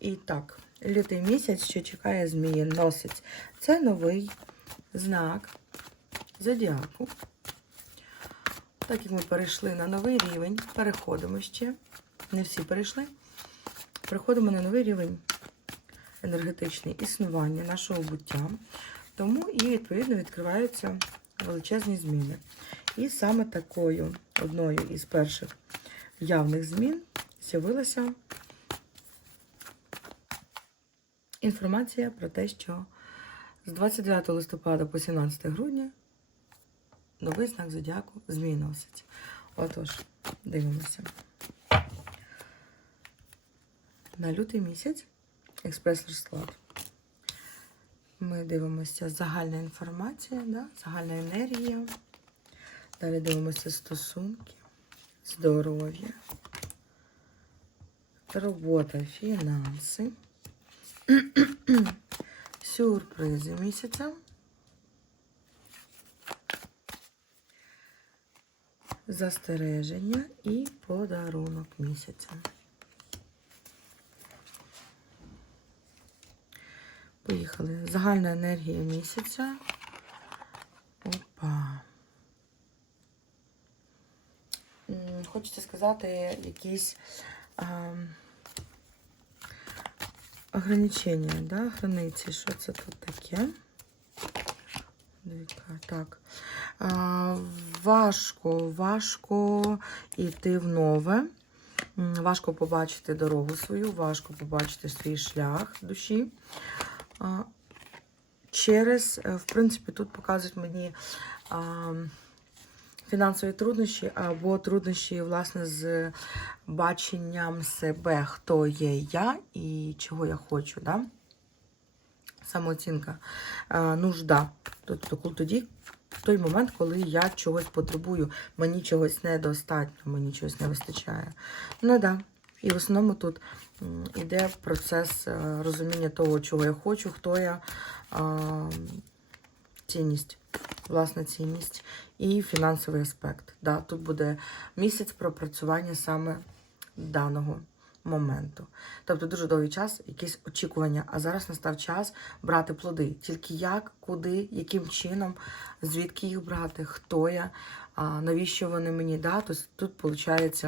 І так, лютий місяць, що чекає змії, носить. Це новий знак зодіаку. Так як ми перейшли на новий рівень, переходимо ще. Не всі перейшли. Переходимо на новий рівень енергетичний існування нашого буття. Тому і відповідно відкриваються величезні зміни. І саме такою одною із перших явних змін з'явилася інформація про те, що з 29 листопада по 17 грудня новий знак зодіаку носить. Отож, дивимося. На лютий місяць експрес-розклад. Ми дивимося загальна інформація, да? загальна енергія. Далі дивимося стосунки, здоров'я, робота, фінанси, сюрпризи місяця, застереження і подарунок місяця. Поїхали. Загальна енергія місяця. Опа. М, Хочеться сказати якісь а, ограничення, да? границі. Що це тут таке? Так. А, важко, важко йти в нове. Важко побачити дорогу свою, важко побачити свій шлях душі. Через, е, в принципі, тут показують мені фінансові труднощі або труднощі, власне, з баченням себе, хто є я і чого я хочу. Да? Самооцінка, а, нужда. Тобто тоді, в той момент, коли я чогось потребую, мені чогось недостатньо, мені чогось не вистачає. Ну так. Да. І в основному тут м, іде процес е, розуміння того, чого я хочу, хто я, а, цінність, власна цінність і фінансовий аспект. Да, тут буде місяць пропрацювання саме даного моменту. Тобто дуже довгий час, якісь очікування. А зараз настав час брати плоди. Тільки як, куди, яким чином, звідки їх брати, хто я, навіщо вони мені да? Тобто тут виходить.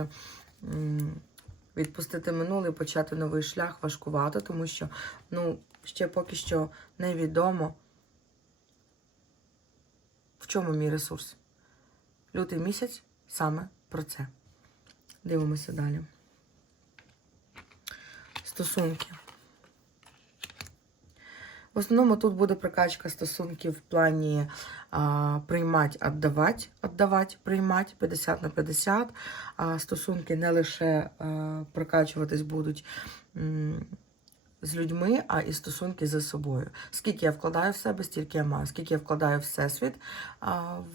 Відпустити минуле і почати новий шлях важкувато, тому що ну, ще поки що невідомо, в чому мій ресурс. Лютий місяць саме про це. Дивимося далі. Стосунки. В основному тут буде прокачка стосунків в плані а, приймати, віддавати, віддавати, приймати 50 на 50. А стосунки не лише а, прокачуватись будуть з людьми, а і стосунки за собою. Скільки я вкладаю в себе, стільки я маю. Скільки я вкладаю в всесвіт,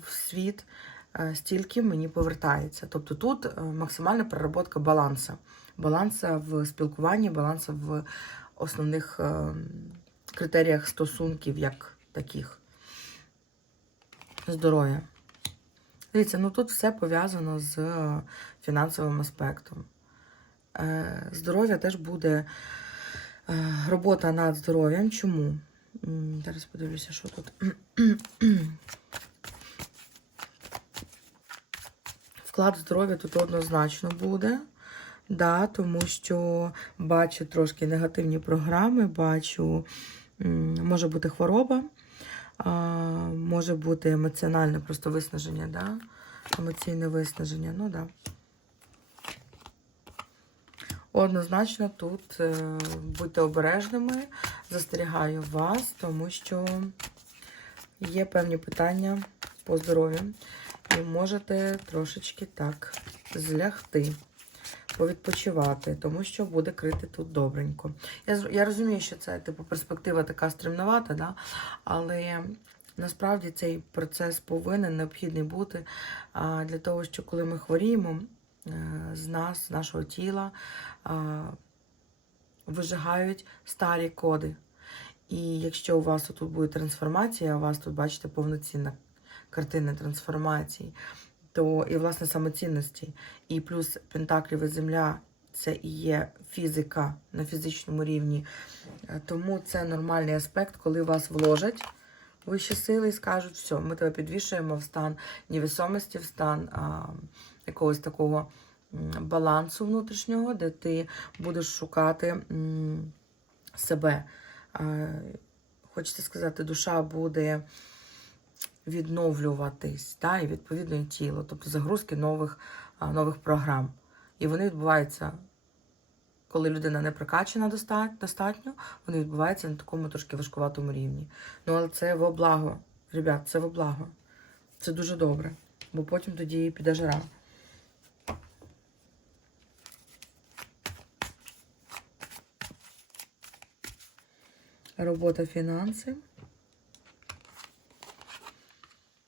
в світ, стільки мені повертається. Тобто тут максимальна переработка балансу. Баланса в спілкуванні, баланса в основних. Критеріях стосунків як таких. Здоров'я. Дивіться, ну тут все пов'язано з фінансовим аспектом. Е, Здоров'я теж буде е, робота над здоров'ям. Чому? Зараз подивлюся, що тут. Вклад здоров'я тут однозначно буде. Да, тому що бачу трошки негативні програми, бачу, може бути хвороба, може бути емоціональне просто виснаження, да? емоційне виснаження. Ну да. Однозначно тут е, будьте обережними, застерігаю вас, тому що є певні питання по здоров'ю. І можете трошечки так злягти повідпочивати, тому що буде крити тут добренько. Я я розумію, що це типу перспектива така стремновата, да? але насправді цей процес повинен необхідний бути а, для того, що коли ми хворіємо, з нас, з нашого тіла вижигають старі коди. І якщо у вас тут буде трансформація, у вас тут, бачите, повноцінна картина трансформації, то і власне самоцінності, і плюс Пентаклів земля це і є фізика на фізичному рівні. Е, Тому це нормальний аспект, коли вас вложать вищі сили і скажуть, все, ми тебе підвішуємо в стан невесомості, в стан а, якогось такого балансу внутрішнього, де ти будеш шукати себе. Хочеться сказати, душа буде відновлюватись, та, і відповідно і тіло, тобто загрузки нових, нових програм. І вони відбуваються, коли людина не прокачана доста- достатньо, вони відбуваються на такому трошки важкуватому рівні. Ну, але це во благо, ребят, це во благо. Це дуже добре, бо потім тоді піде жара. Робота фінанси.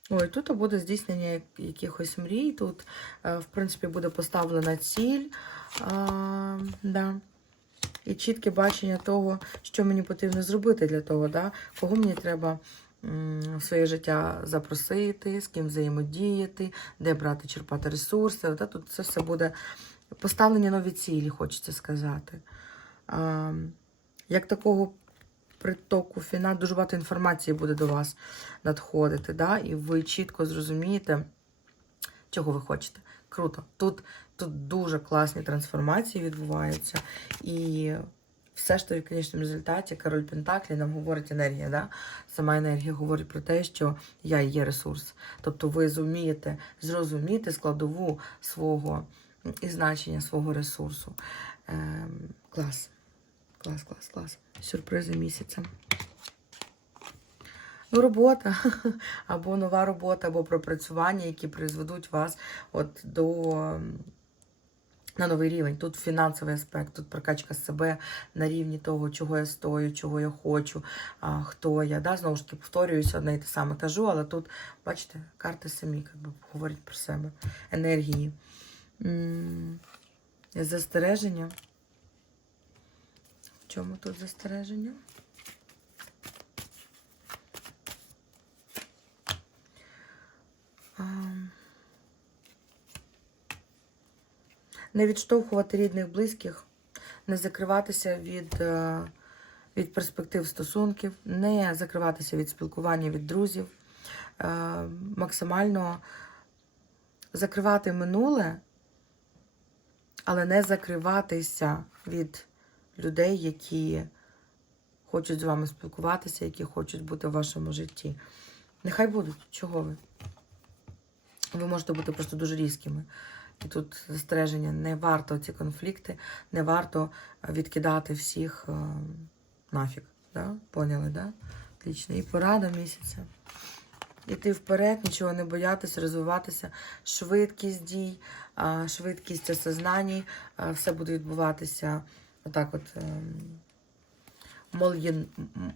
Ой, тут буде здійснення якихось мрій. Тут, е, в принципі, буде поставлена ціль. А, да. І чітке бачення того, що мені потрібно зробити для того, да? кого мені треба в своє життя запросити, з ким взаємодіяти, де брати, черпати ресурси. Да? Тут це все буде поставлені нові цілі, хочеться сказати. А, як такого притоку фіна, дуже багато інформації буде до вас надходити, да? і ви чітко зрозумієте, чого ви хочете. Круто. Тут, тут дуже класні трансформації відбуваються. І все ж таки в кінечному результаті король Пентаклі нам говорить енергія. Да? Сама енергія говорить про те, що я є ресурс. Тобто ви зумієте зрозуміти складову свого і значення свого ресурсу. Ем, клас. Клас, клас, клас. Сюрпризи місяця. Ну, робота, або нова робота, або пропрацювання, які призведуть вас от до на новий рівень. Тут фінансовий аспект, тут прокачка себе на рівні того, чого я стою, чого я хочу, хто я. Да? Знову ж таки, повторююся, одне і те саме кажу, але тут, бачите, карти самі як би, говорять про себе. Енергії. Застереження. Чому тут застереження? Не відштовхувати рідних, близьких, не закриватися від, е, від перспектив стосунків, не закриватися від спілкування від друзів, е, максимально закривати минуле, але не закриватися від людей, які хочуть з вами спілкуватися, які хочуть бути в вашому житті. Нехай будуть, чого ви? Ви можете бути просто дуже різкими. І тут застереження, не варто ці конфлікти, не варто відкидати всіх е, нафіг. Да? Поняли, да? Отлично. І порада місяця. Іти вперед, нічого не боятися, розвиватися, швидкість дій, швидкість осознаній, а, все буде відбуватися отак от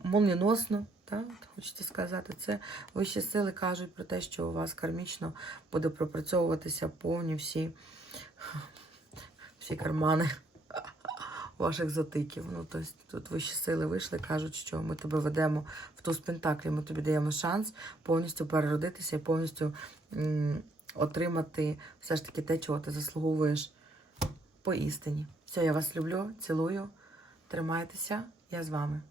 молніносно. Так, хочете сказати, це вищі сили кажуть про те, що у вас кармічно буде пропрацьовуватися повні всі, всі кармани ваших затиків. Ну, тобто тут вищі сили вийшли, кажуть, що ми тебе ведемо в туз пентаклі, ми тобі даємо шанс повністю переродитися і повністю отримати все ж таки те, чого ти заслуговуєш по істині. Все, я вас люблю, цілую. Тримайтеся, я з вами.